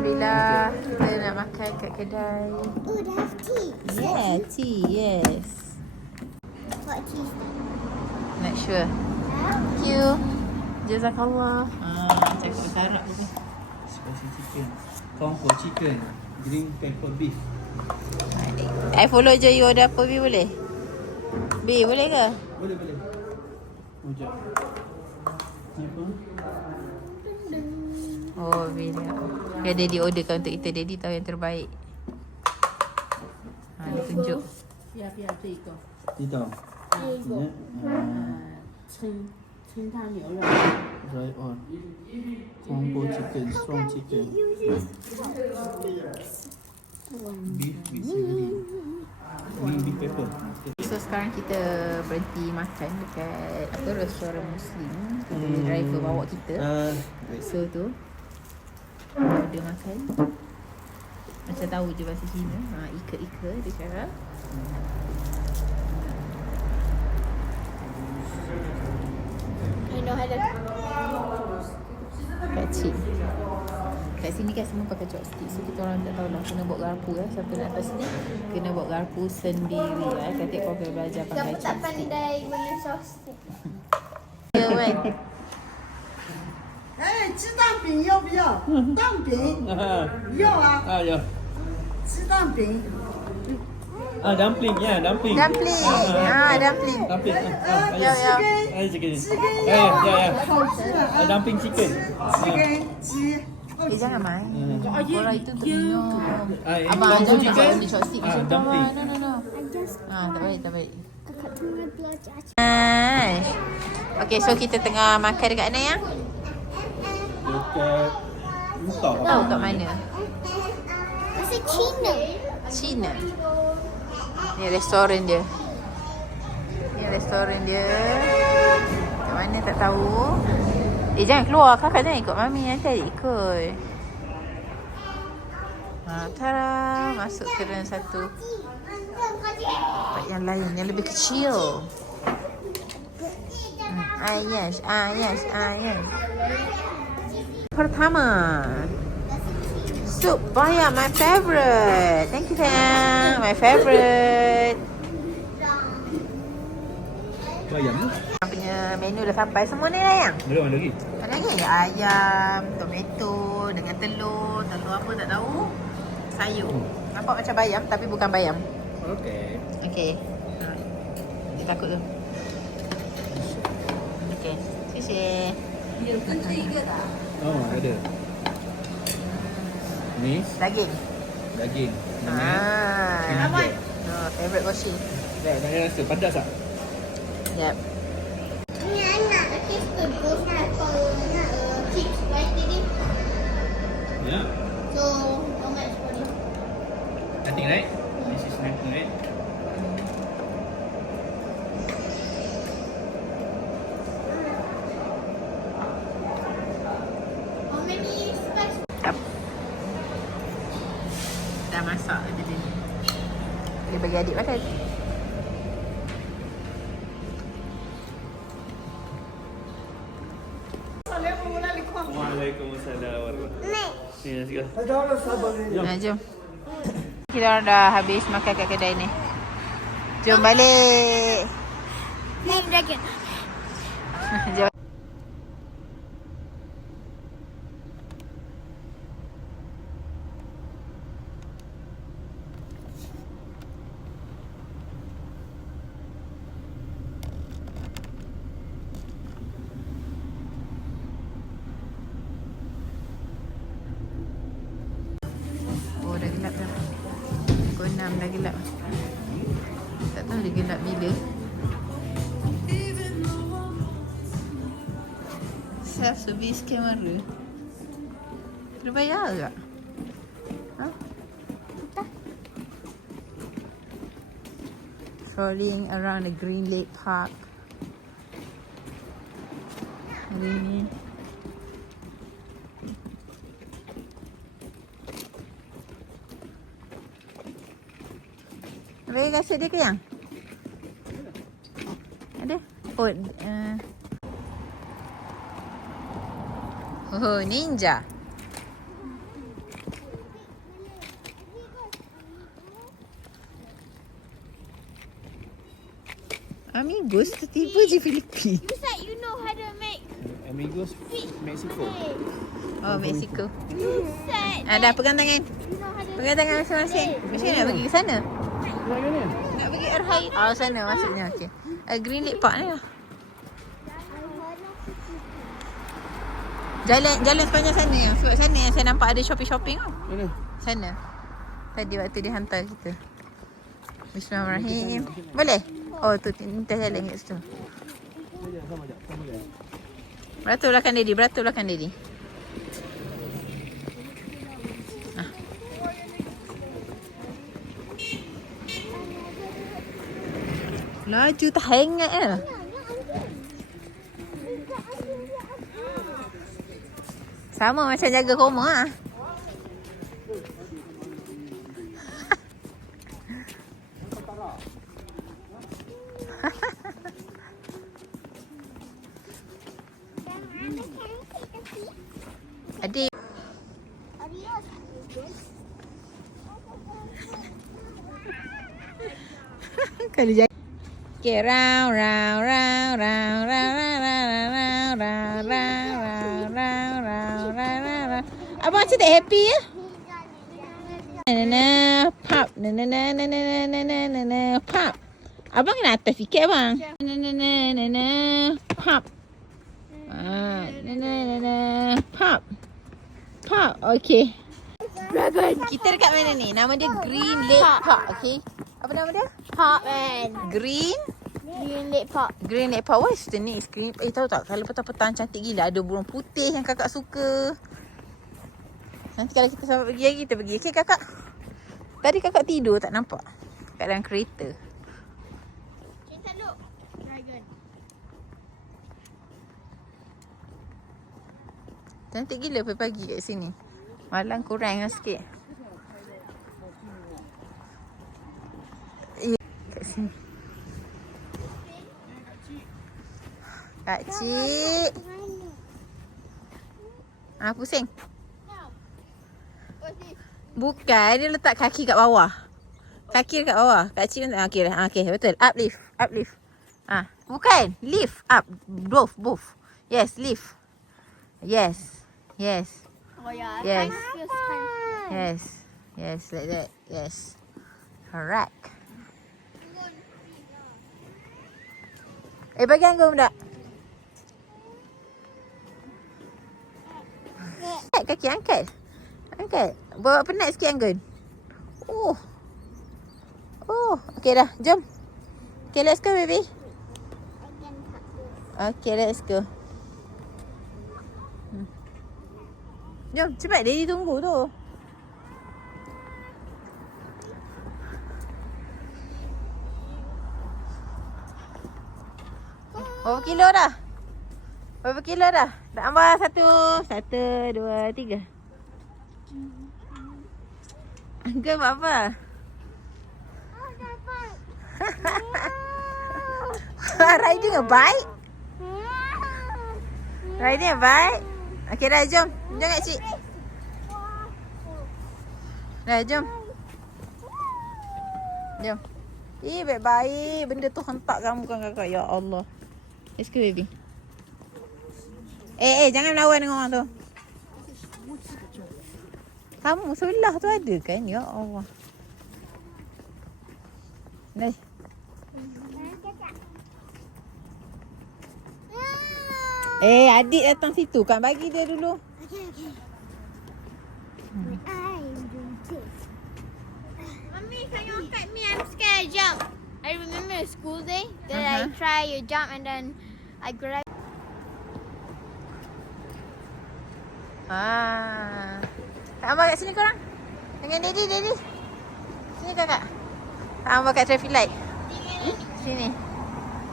Alhamdulillah kita nak makan kat kedai. Oh, they have tea. Yeah, tea, yes. What tea? Not sure. Thank you. Jazakallah. Cakap Arab ni. Spicy chicken, Kongko chicken, green pepper beef. I follow je you order apa B boleh? B boleh ke? Boleh. Sekejap. Ni apa? Oh B dia. Biar Daddy orderkan untuk kita. Daddy tahu yang terbaik. Dia tunjuk. 要不要这个？ Ni tahu. 这个。 Ni清汤牛肉。 dry on. Kongko chicken, strong chicken. Beef with savory. Green beef pepper. So sekarang kita berhenti makan dekat apa restoran Muslim. Driver bawa kita. So tu order makan. Macam tahu je bahasa Cina. Ika dia cakap. I know how to. Kacik. Kat sini kan semua pakai chopstick. So kita orang tak tahulah kena bawa garpu ya. Siapa nak atas ni kena bawa garpu sendiri ya. Nanti kau kena belajar pakai Siapa tak chopstick. pandai guna chopstick? Ya Wan. 哎，鸡蛋饼要不要？蛋饼要啊，有。鸡蛋饼。 dumpling, ya, dumpling. Dumpling. Dumpling. Dumpling. Ya. Chicken. 鸡根 Ya. 好吃啊， Dumpling chicken. 鸡根鸡。 Jangan main. Orang itu untuk minum. Abang Kongko jangan nak chicken. bawa chopstick macam tu. Dumpling. No. Tak baik. Kakak tengah belajar. Okay, so kita tengah makan dekat mana ya? Dekat Muka. Tahu kat mana? Masa Cina. Cina. Ni restoran dia. Kat mana tak tahu. Jangan keluar. Kakak jangan ikut mami. Nanti adik ikut. Tara. Masuk ke dalam satu tempat yang lain. Yang lebih kecil. Yes. Pertama. Sup bayam, my favourite. Thank you, sayang. My favourite. Bayam ni? Punya menu dah sampai semua ni sayang. Belum ada lagi. Ada lagi ayam, tomato dengan telur apa tak tahu. Sayur. Nampak macam bayam tapi bukan bayam. Okey. Dia takut tu. Okey. Sisi. Oh, ada. Ni Daging. daging. Favorite Goshi. Nak rasa padas tak? Yep. Ni anak kes tu ghost pepper nak chips right tadi. Ya. So, how much for it? Nothing, right? This is nothing, right? How many spice? Dah masak je dia. Dia bagi adik makan. Waalaikumsalam warahmatullahi wabarakatuh. Ni nasi kau. Jom. Kita orang dah habis makan kat kedai ni. Jom balik. Name dragon. Jom. Oh, dah gelap dah. Pukul 6 dah gelap. Tak tahu dia gelap bila. Self-service kamera. Kena bayar tak? Ha? Strolling around the Green Lake Park. Hari ni Ray rasa dia kenyang? Ada? Oh, ninja. Amigos, tiba je Filipin. You said you know how to make Amigos, Mexico. Oh, Mexico. You said Dah pegang tangan. you know how to Pegang tangan masing-masing. Macam mana nak pergi ke sana? Mana? Nak pergi Erhai. Oh, sana maksudnya. Okey. Green Lake Park ni lah. Jalan sepanjang sana yang. Sebab sana yang saya nampak ada shopping-shopping tau. Mana? Sana. Tadi waktu dia hantar kita. Bismillahirrahmanirrahim. Boleh? Oh, tu minta jalan kat situ. Sama je. Beratur belakang Daddy. Beratur belakang Daddy. Laju tak hangat lah. Sama macam jaga koma lah. Adik. Kalau jaga. Okay, round. Abang macam tak happy ya? Pop. Pop. Abang kena atas sikit abang. Pop. Pop. Pop. Okay. Dragon. Kita dekat mana ni? Nama dia Green Lake Park. Okay. Apa nama dia? Pop and Green Lake Park. Green Lake Park. What is the next green? Tahu tak? Kalau petang-petang cantik gila. Ada burung putih yang kakak suka. Nanti kalau kita sampai pergi lagi, kita pergi. Okay kakak? Tadi kakak tidur tak nampak? Kat dalam kereta. Kita look. Dragon. Cantik gila pagi-pagi kat sini. Malam kurang sikit. Kat sini. Kak Cik. Pusing. What's this? Bukan, dia letak kaki kat bawah. Kaki dekat bawah. Kak Cik okey dah. Okey, betul. Uplift. Bukan. Lift up. Both. Yes, lift. Yes. Oh yeah. Yes. Feels kind of Yes, like that. Yes. Correct. Bagi anggun tak? Kaki angkat. Bawa penat sikit anggun. Oh. Okay dah. Jom. Okay, let's go baby. Okay, let's go. Jom, cepat. Daddy tunggu tu. Berapa kilo dah? Tak ambil satu, dua, tiga. Angkat buat apa? Riding a bike? Riding a bike? Okay dah, jom. Jom Kak Cik. Dah, jom. Baik-baik. Benda tu hentak kamu kan kakak. Ya Allah. Let's go baby. Jangan melawan dengan orang tu. Kamu sebelah tu ada kan? Ya Allah. Dah. Adik datang situ kan. Bagi dia dulu. Mommy, can you cut me? I'm scared to jump. I remember a school day that I try to jump and then I grab. Tak ambil kat sini korang. Dengan Daddy. Sini kakak. Tak ambil kat traffic light. Sini.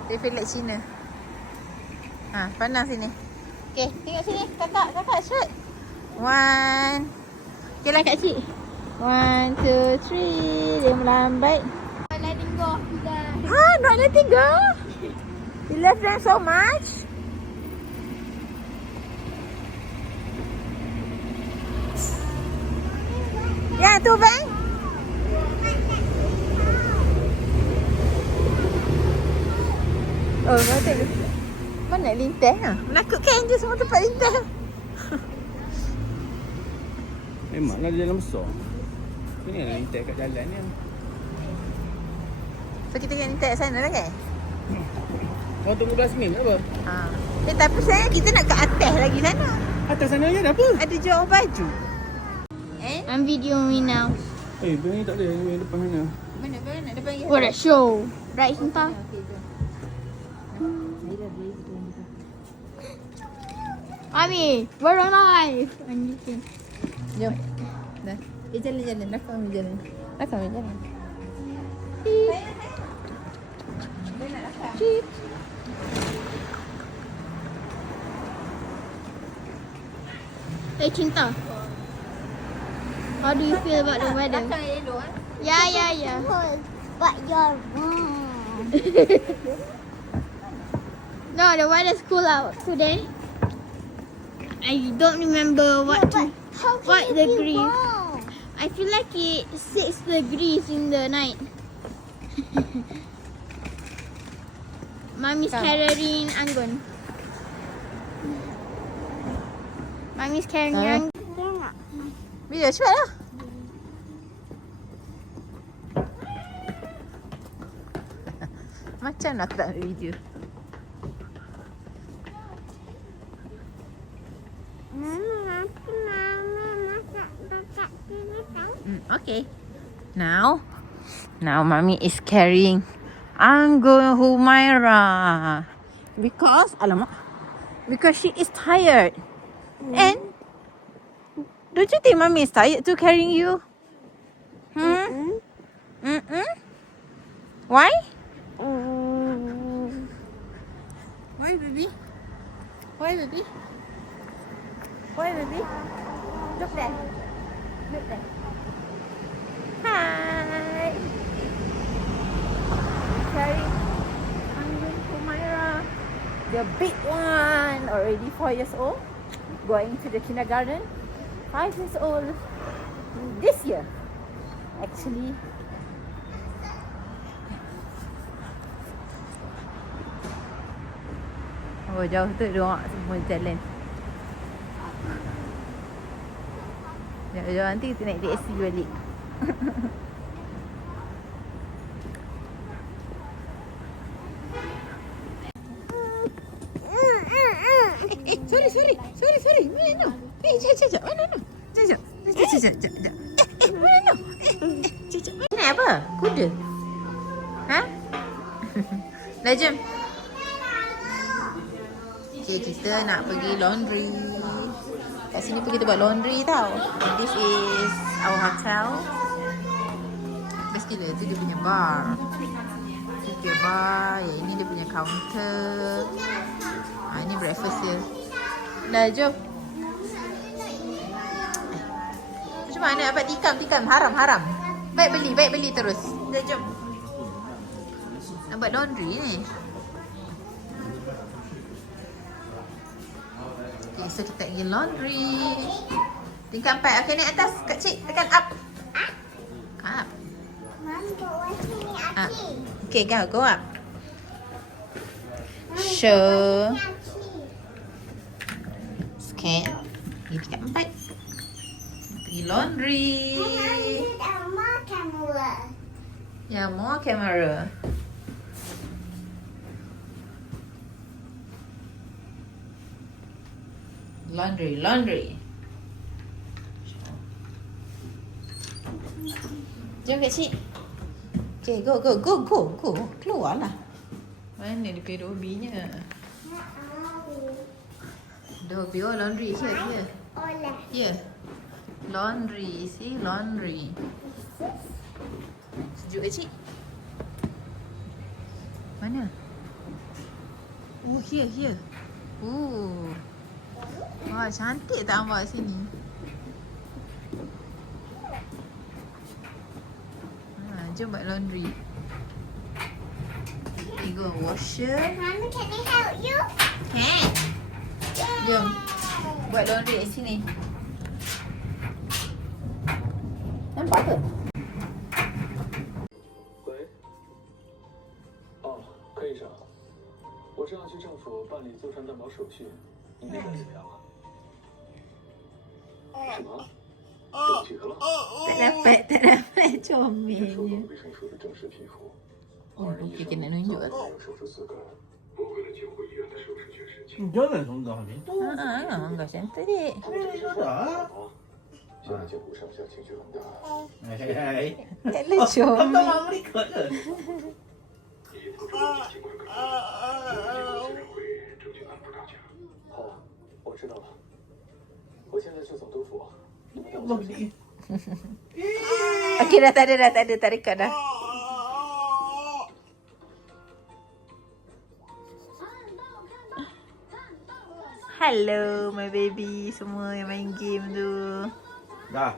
Traffic light Cina. Pandang sini. Okay, tengok sini. Kakak shoot. 1. Okay lah Kak Cik. 1, 2, 3. Dia melambat. Letting go. Not letting go. You love them so much. Ya, tu bang. lintas lah. Menakutkan je semua tempat lintas. Memanglah dia jalan besar. Ini ada lintas kat jalan ni. So kita kena lintas kat sana lah kan? Kau tunggu basmin apa? Tapi sayang kita nak ke atas lagi sana. Atas sana je ada apa? Ada jual baju. I'm videoing me now. Benda ni tak ada yang depan sana. Mana depan ya? What a show. Right, Sinta? Mami, we're alive. Jom. Dah. Jalan. Dah kami jalan. Cheap. Hey, Cinta. How do you feel about the weather? Yeah. But you're wrong. No, the weather's cool out today. I don't remember what degree. Wrong? I feel like it's 6 degrees in the night. Mommy's carrying Anggun. Mommy's carrying Anggun. Bila cepat lah. Macam nak tak video. Okay. Now mommy is carrying Anggun Humaira because she is tired. And don't you think mommy is tired too carrying you? Why? Why, baby? Look there. Hi. Carrying Anggun Humaira, the big one, already 4 years old, going to the kindergarten. 5 years old this year. Actually, jauh tu diorang semua jalan. Jauh nanti kita naik taxi balik. Sorry. No. Jap. No. Jap. No. Ini apa? Kuda? Ha? Dah jom. Okay, kita nak pergi laundry. Kat sini pun kita buat laundry tau. This is our hotel. Best gila tu dia punya bar. Itu dia bar. Yang ini dia punya counter. Ini breakfast dia. Dah jom. Macam mana dapat tikam? Haram. Baik beli terus. Dah jom. Nak buat laundry ni. Okay, so kita pergi laundry. Tingkat 4. Okay, naik atas. Kak Cik, tekan up. Up. Mom, but what's me Up. Okay, go up. Show. Scan. Pergi tingkat 4. Pergi laundry. more camera. Yeah, more camera. Laundry. Jom Kak Cik. Okay, go. Keluarlah. Mana dia punya Dobby-nya? Dobby, oh laundry. Here. Hola. Here. Laundry. See, laundry. Sejuk Kak Cik? Mana? Oh, here. Oh. Wah, cantik tak awak sini? Jom buat laundry. Okay, go washer. Mommy, can I help you? Can. Jom. Buat laundry kat sini. Nampak ke? 喂，哦，可以上。我正要去政府办理租船登保手续应该怎么样了？什么？冻结了？ Tak dapat 已经收到 comelnya. 了卫生署的正式批复。 Oh, 华人医 okey 生 kena nunjuk 早 aku. 没有手术资格，驳回了救护医院的手术权申请。 Jangan sudah habis. Enggak santai dek. 他们这是说啊，现在救护上下情绪很大， Hei. Tak lah comel. Mama ikut je. 以特殊的情况可能，救护委员会正经安抚大家。好，我知道了，我现在就走督府，你们带我小心。 Okey dah tak ada tak record dah. Hello my baby semua yang main game tu. Dah.